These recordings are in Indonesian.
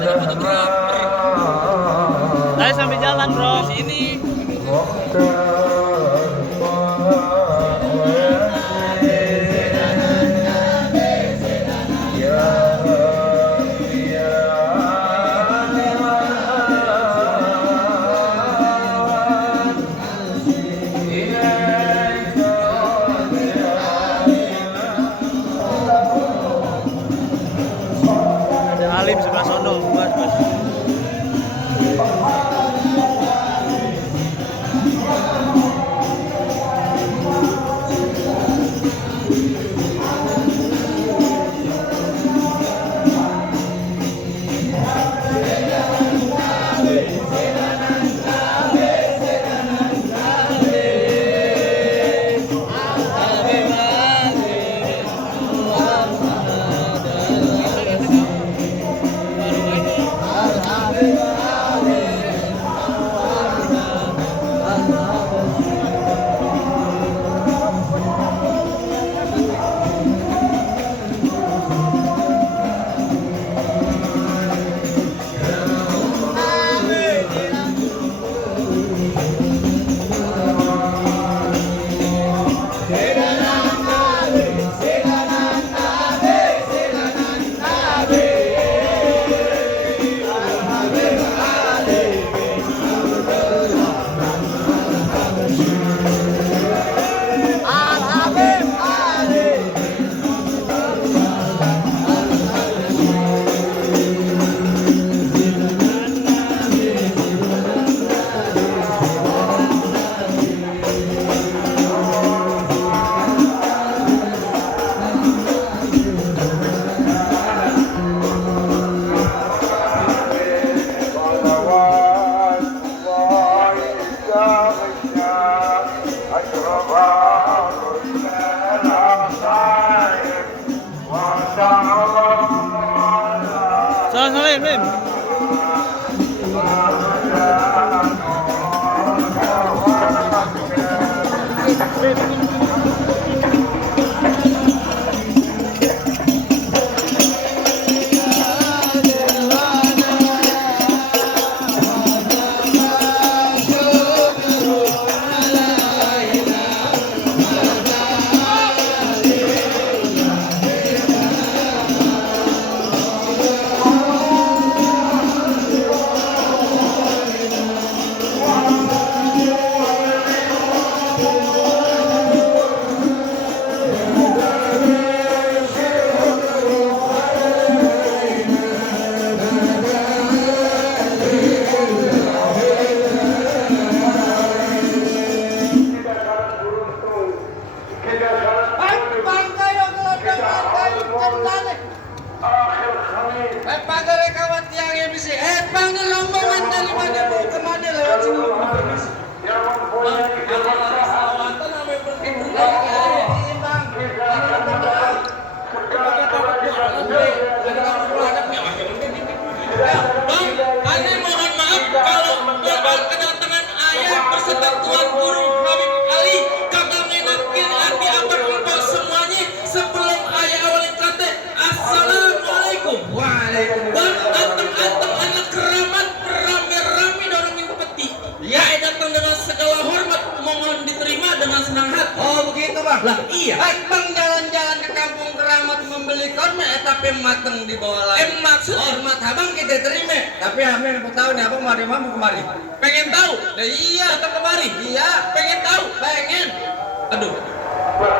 Ayo sambil jalan, bro. Sini. Ada Alim sebelah sono, buat. Salim, Lim. Lah iya, Bang jalan-jalan ke kampung Keramat membeli korma tapi mateng di bawah lagi. Maksud hormat abang kita terima. Tapi Amir mau tahu nih abang mau kemari. Pengen tahu? Nah, iya datang kemari. Iya. Pengen tahu? Pengen. Aduh.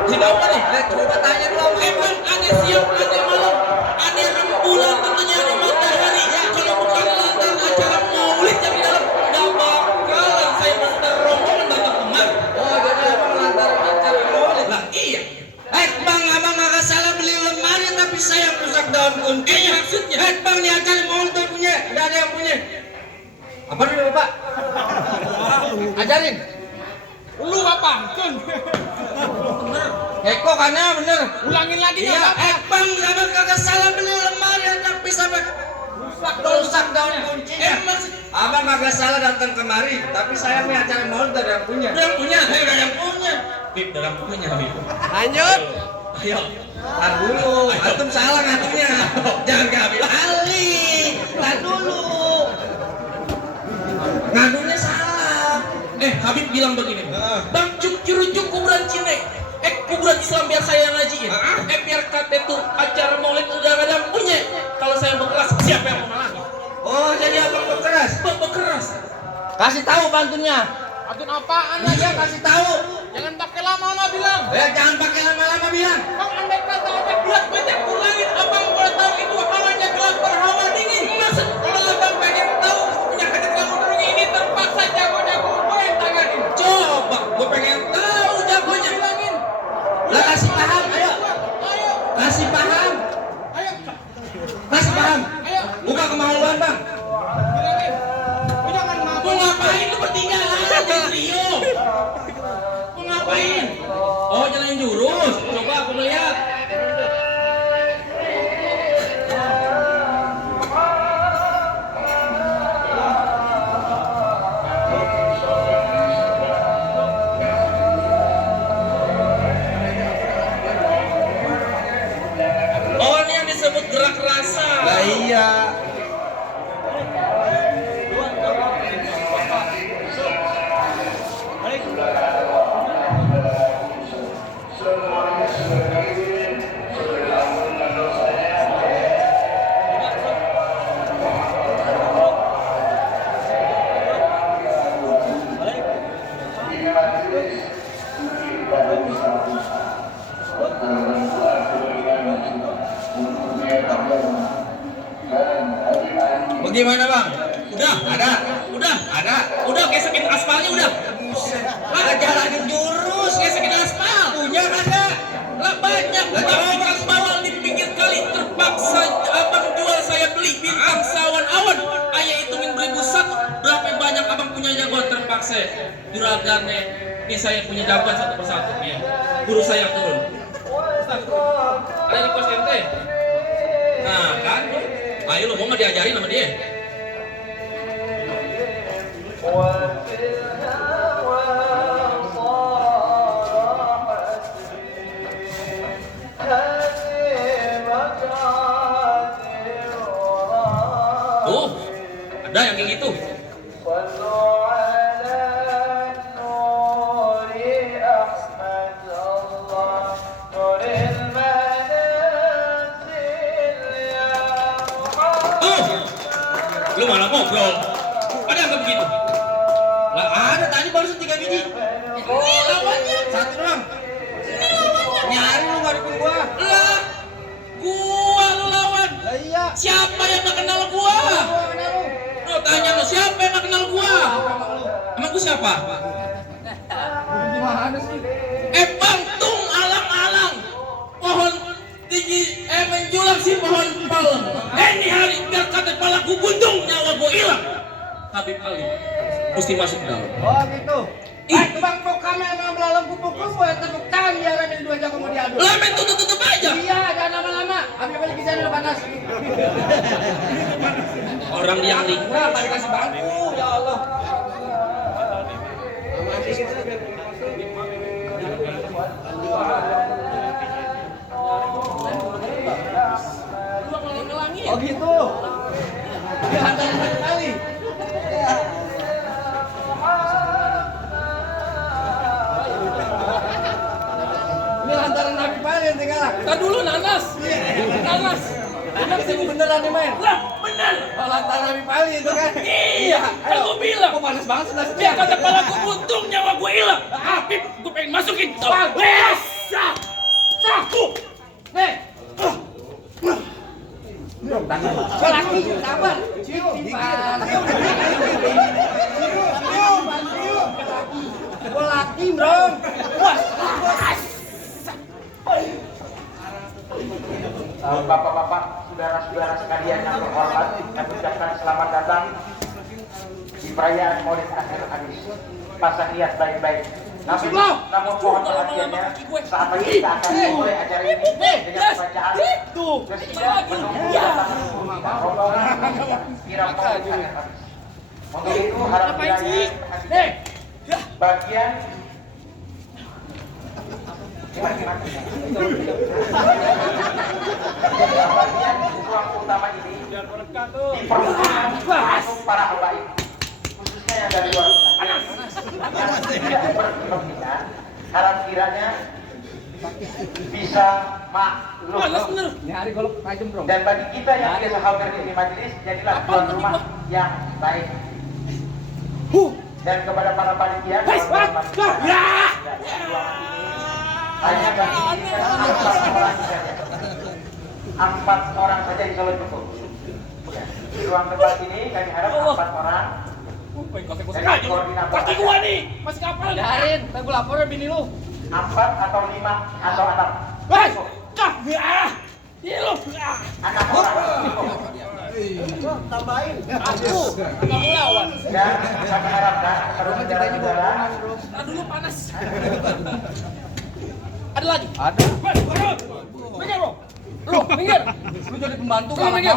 Siapa nih? Lihat coba tanya dulu. Emang ada siang, ada malam, ada rembulan, tentunya ada matahari. Ya kalau bukan lantaran acara maulid yang di dalam, nggak bakalan saya mantar rombongan datang kemari. Oh jadi abang lantaran acara maulid? Lah iya. Bang, abang nggak salah beli lemari tapi saya rusak daun kuncinya. Maksudnya? Bang ini acara maulid tuh punya, nggak ada yang punya. Apa dulu Pak? Ajarin. Lu apa? Eko karena bener. Ulangin lagi ya. Bang, abang kagak salah beli lemari tapi sampai rusak daun kuncinya. Abang kagak salah datang kemari, tapi saya punya acara maulid ada yang punya. Ada yang punya? Ada yang punya. Bib, dalam punya Bib. Lanjut. Ayo. Tar dulu. Antum salah ngatunya. Jangan Bib. Ali. Tar dulu. Habib bilang begini, Bang curujuk kuburan Cine, kuburan Islam biar saya yang ngajiin, biar kata tuh acara maulid udah kadang punya. Kalau saya berkeras, siapa yang mau nangis? Oh, jadi abang berkeras? Berkeras. Kasih tahu bantunya. Pantun apaan Iya, lagi? kasih tahu. Jangan pakai lama-lama bilang. Jangan pakai lama-lama bilang. Bang andai kata ada gelap banyak pulangin, abang boleh tahu itu hawanya gelap berhawa dingin. Maksud kalau abang pengen tahu punya hajat kamu dulu ini terpaksa jago-jago gue yang tanganin. Coba, gue pengen tahu jagonya. Bilangin. Lah kasih paham, ayo. Ayo, Kasih paham. ayo, Kasih paham. ayo. Buka kemaluan, Bang. Bilangin. Lu jangan mabuk. Mau ngapain lu bertiga? Trio. Mau ngapain? Oh, jalan jurus. Coba aku melihat. Oh, ini yang disebut gerak rasa. Lah iya. Bagaimana Bang? Udah ada, udah gesekin aspalnya udah. Lah jalanin jurus, gesekin aspal. Punya ada. Lah banyak bang bawal di pinggir kali terpaksa abang jual saya beli bintang sawan awan. Ayah itu min 1001. Berapa banyak abang punya jagoan terpaksa juragannya. Ini saya punya jagoan satu persatu ya. Guru saya turun. Ada di pos ente. Nah kan, ayo lo mau nggak diajarin sama dia? Tuh, ada yang kayak gitu. Lu malah ngobrol. Ada yang kayak begitu? Lah ada tadi baru 3 biji. Ini lawannya. Satu doang. Ini lawannya. Nyari lu nggak dukung gua. Lah, gua lu lawan. Lah iya. Siapa yang gak kenal gua? Lu tanya lu siapa yang gak kenal gua? Emang gua siapa? Gimana sih? Bangtung alang-alang. Pohon tinggi menjulang si pohon palem. Ini hari biar kata palaku buntung nyawa gua hilang. Habib Ali mesti masuk ke dalam. Oh gitu. Itu bang kok kami emang belalang kupu-kupu ya tepuk tangan biar ada dua jago mau diadu. Lah men tutup aja. Iya, jangan lama-lama. Habis balik ke sana panas. Orang yang Nah, tadi kasih bangku, ya Allah. Oh gitu. Dia hantaran satu kali. Ini lantaran Nabi paling tinggal. Kita dulu nanas. Nanas. Bener sih beneran nih main. Lah bener. Oh lantaran Nabi paling itu kan. Iya. Kan gua bilang. Kok panas banget sebelah sini. Biar kata palaku buntung nyawa gua hilang. Habib gua pengen masukin. Wes. Satu. Nih. Laki sabar. Cium. Gua laki, Bro. Wah. Bapak-bapak, saudara-saudara sekalian yang terhormat, kami ucapkan selamat datang di perayaan Maulid akhir hadis. Pasang niat baik-baik. Namun mohon perhatiannya, saat ini kita akan memulai acara ini dengan bacaan kesidah menunggu datang kita rombongan kirap Maulid akhir hadis. Untuk itu harap kiranya bagian bagian ruang utama ini diperuntukkan untuk para habaib khususnya yang dari luar kota. tidak berkepentingan, harap kiranya bisa maklum. Dan bagi kita yang biasa hadir di majelis, jadilah tuan rumah yang baik. Dan kepada para panitia, hanya bagi empat orang saja insya Allah cukup. Di ruang tempat ini kami harap 4 orang. Kaki gua nih, masih kapal. Darin, saya gue laporin bini lu. 4 atau 5 atau 6. Ini lu. 6 orang cukup. Tambahin. Aku kamu lawan. Dan kami harapkan terus saudara-saudara Dulu panas. Ada lagi? Ada. Minggir bro. Lu minggir. Lu jadi pembantu Lu minggir.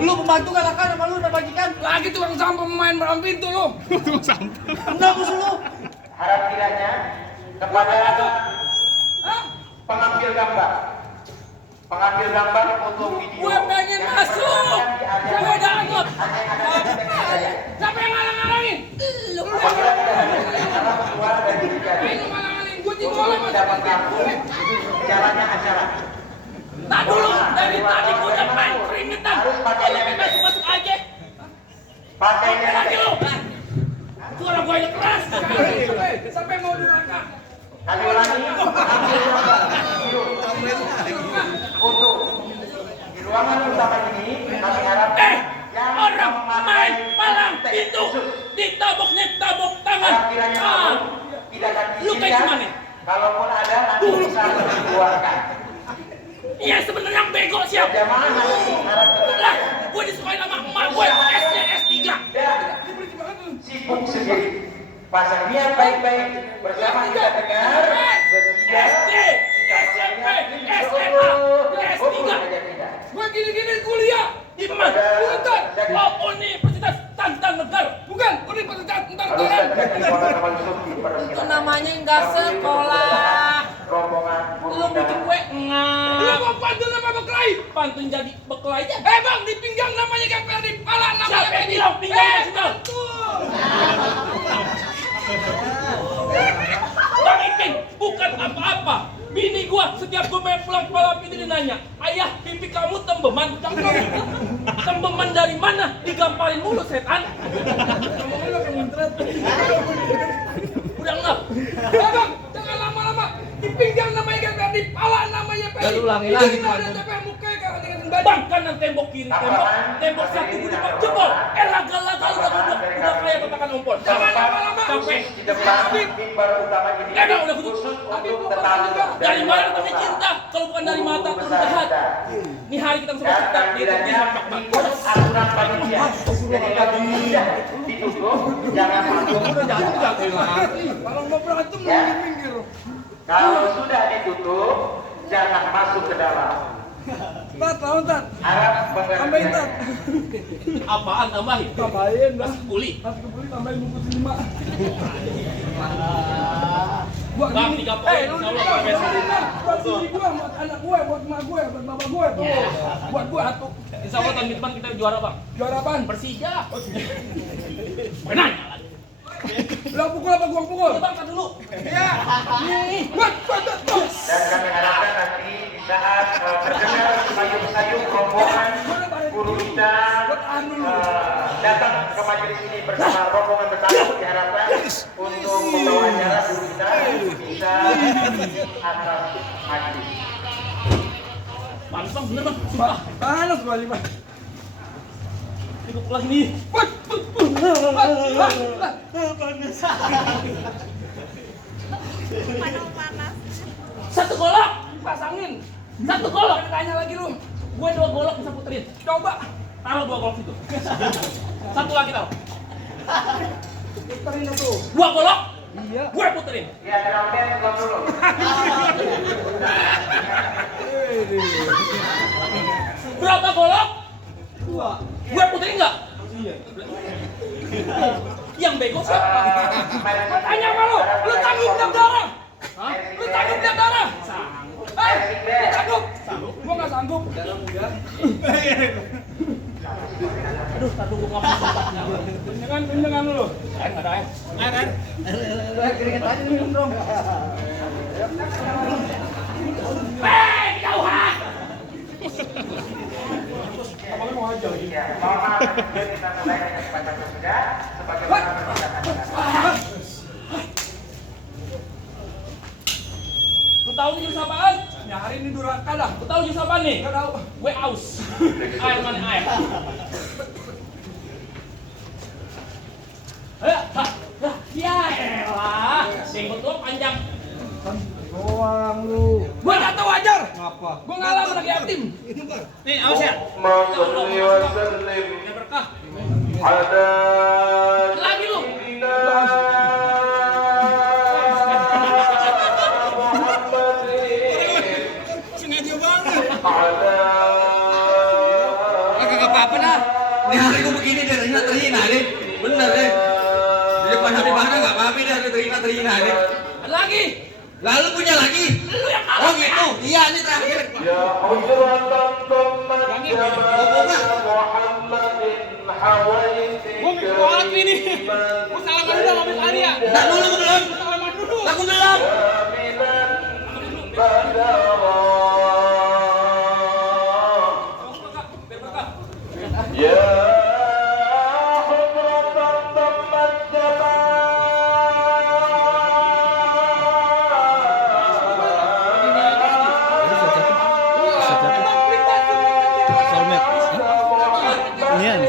Lu pembantu galakan sama lu udah bagikan. Lagi tukang sampah main malam pintu lu. Enggak musuh lu. harap kiranya kepada pengambil gambar untuk video. Gue pengen masuk. Gue udah anggap. Siapa yang ngalang-ngalangin? Lu. Apabila tidak ada cara keluar dari kejadian Ini ngalang-ngalangin. Gue untuk tinggal tidak mengganggu jalannya acara. Nah dulu, dari tadi gue udah main keringetan. Harus pakai Lebih masuk aja. Pakai Lagi lu. lens. Suara gue yang keras. Sampai mau duraka. Kali ulangi, ambil gambar video untuk di ruangan utama ini kami harapkan Orang main malam itu ditaboknya tabok tangan. harap kiranya kamu tidak akan Lu kayak diizinkan. gimana? Kalaupun ada nanti bisa dikeluarkan. Iya sebenarnya yang bego siapa? Jamaah nanti harap Lah, gue disukain sama emak gue S-nya S3. dan sibuk sendiri. Pasang niat baik-baik bersama kita dengar bersedia SD, SMP, SMA, S3. Gue gini-gini kuliah di mana? Bukan. Oh, Universitas Tantan Negara. Bukan, Universitas Tantan Negara. Itu Namanya nggak sekolah. rombongan Lu bikin gue ngap. Lu mau pantun apa bekelai? Pantun jadi bekelai aja. Bang, di pinggang namanya GPR, di pala namanya siapa yang bilang pinggangnya situ? Bang Ipin, bukan apa-apa. Bini gua setiap gua main pulang malam itu dia nanya, ayah pipi kamu tembeman? Tembeman dari mana? Digamparin mulu setan. Udah enggak? Bang, jangan lama-lama. Di pinggang namanya GPR, di pala namanya PDI. Dan ulangi lagi, Ini ada GPR mukanya kayak dengan baju. Bang, kanan tembok kiri tembok satu gua dapat jebol. Laga-laga udah kayak kotakan ompol. Jangan lama-lama. Sampai di depan mimbar utama ini Bang, udah kudu. khusus untuk tetamu Dari mana namanya cinta? Kalau bukan dari mata turun ke hati. Ini hari kita semua cinta. dan kiranya mengikut aturan panitia. Jadi kalau tidak ditutup, jangan masuk. Kalau mau berantem Ya. Kalau sudah ditutup, jangan masuk ke dalam. Harap mengerti. Apaan tambahin? Tambahin lah. Nasi kebuli. Nasi kebuli tambahin bungkus 5. Bang, 3 poin. Lu Insya Allah pakai sini. buat sini gua, buat anak gua, buat emak gua, buat bapak gua tuh. Buat gua satu. Insya Allah tahun depan kita juara bang. Juara apaan? Persija. Benar. Lu pukul apa gua pukul? Bang, tar dulu. Iya. Nih, buat. Dan kami harapkan nanti di saat terdengar sayup-sayup rombongan guru kita datang ke majelis ini bersama rombongan bertamu, diharapkan untuk membawa acara guru kita bisa atas majelis. Panas bang, bener bang. Sumpah. Panas gua 5. Cukup lagi nih. Satu golok, pasangin. Satu golok, tanya lagi lu. Gue 2 golok bisa puterin. Coba. Taruh 2 golok situ. Satu lagi taruh. Puterin tuh. 2 golok. Iya. Gue puterin. Ya, terangkan belum dulu. Berapa golok? 2. Gue puterin nggak? Iya. Yang bego siapa? Gue tanya sama lu. Lu tanggung tiap darah. Hah? Lu tanggung tiap darah? Lu sanggup? Gua enggak sanggup. Aduh, tadi gua ngomong tempatnya. Pindangan dulu. Ada air. Keringet aja minum dong. Jauhan. Abang mau aja lagi. Ya, mohon maaf, kita mulai dengan baca sudah sebagaimana permintaan. Lu tahu nih jurus apaan? Ya hari ini durhaka dah. Lu tahu jurus apaan nih? Enggak tahu. Gue aus. Air mana air? Ya elah, jenggot lu panjang. Doang lu. Gua enggak tahu wajar. Ngapa? Gua ngalah sama lagi yatim. Nih, awas ya. Salli wa sallim Ya berkah. ala Lagi lu. Sengaja banget. Kagak apa-apa dah. Ini hari gua begini deh, terhina nih. Bener deh. Di depan Habib Bana nggak apa-apa deh, terhina deh. Lagi. Lalu punya lagi? Lu yang Oh gitu. Iya ini terakhir. Ya hujratan dhammat Boboga. Muhammadin hawaitika Gua mikir banget ini. Gua salaman dulu sama Habib Ali ya. Tak dulu gua belum. Salaman dulu. Aku belum. Aminan badara Ya hujratan dhammat Inian.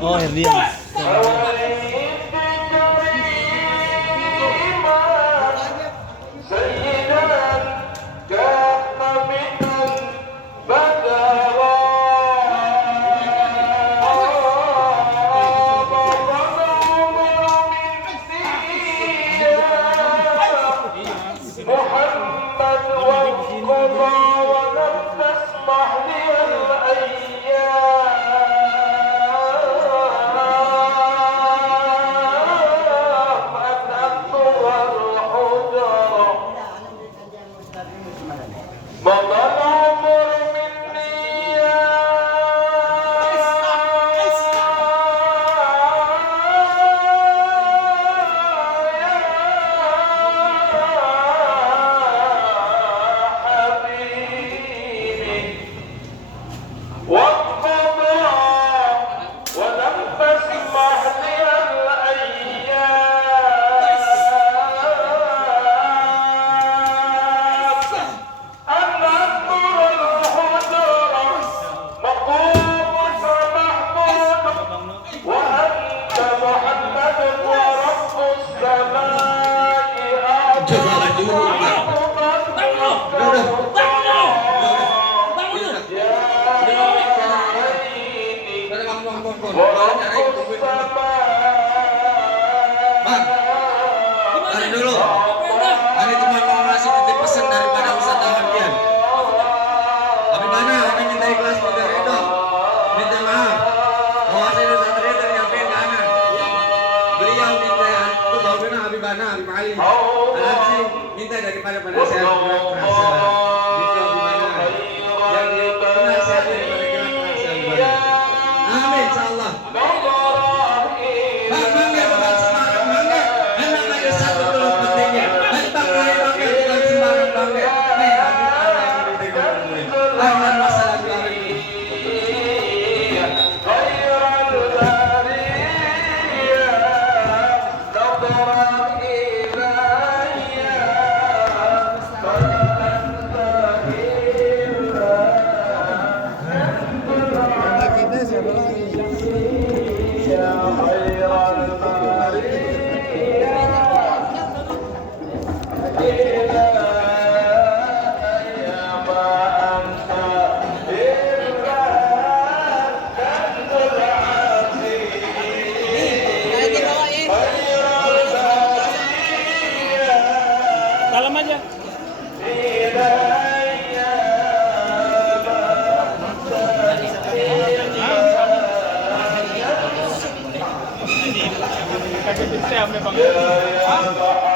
Oh, Herdian. محمد والقضى ولم تسمح لي الأيام أن أكثر الحجر مضى العمر مني حبيبي والقضاء ولم تسمح لي الأيام أن أنظر الحجر مقوم فمحمود وأنت محمد ورب السماء أعظم Tarik dulu. Hari cuma mau ngasih titip pesan daripada Ustaz Alfian. Habib Bana, kami minta ikhlas, minta ridho, minta maaf. Bahwa saya Ustaz Ridho nyampein ke anak. Beliau minta itu bawa benar Habib Bana, Habib Ali. Anak sih minta daripada penasehat gerak kerasa. Gitu Habib Bana. Yang di penasehat daripada gerak kerasa Habib Bana. Amin, insyaallah. Bang, mangga bukan sembarang mangga. Enak aja satu belum pentingnya. Bang, mangga bukan sembarang mangga. Nih, Habib Allah yang diberikan ilmu. Ahlan wa sahlan alaikum. غير البرية نظرا إلي Kita siapa lagi? يا خير البرية إلى يا ما أنت إلا كنز العزيز خير البرية Dalam aja. إلى Kaget saya, Bang. يا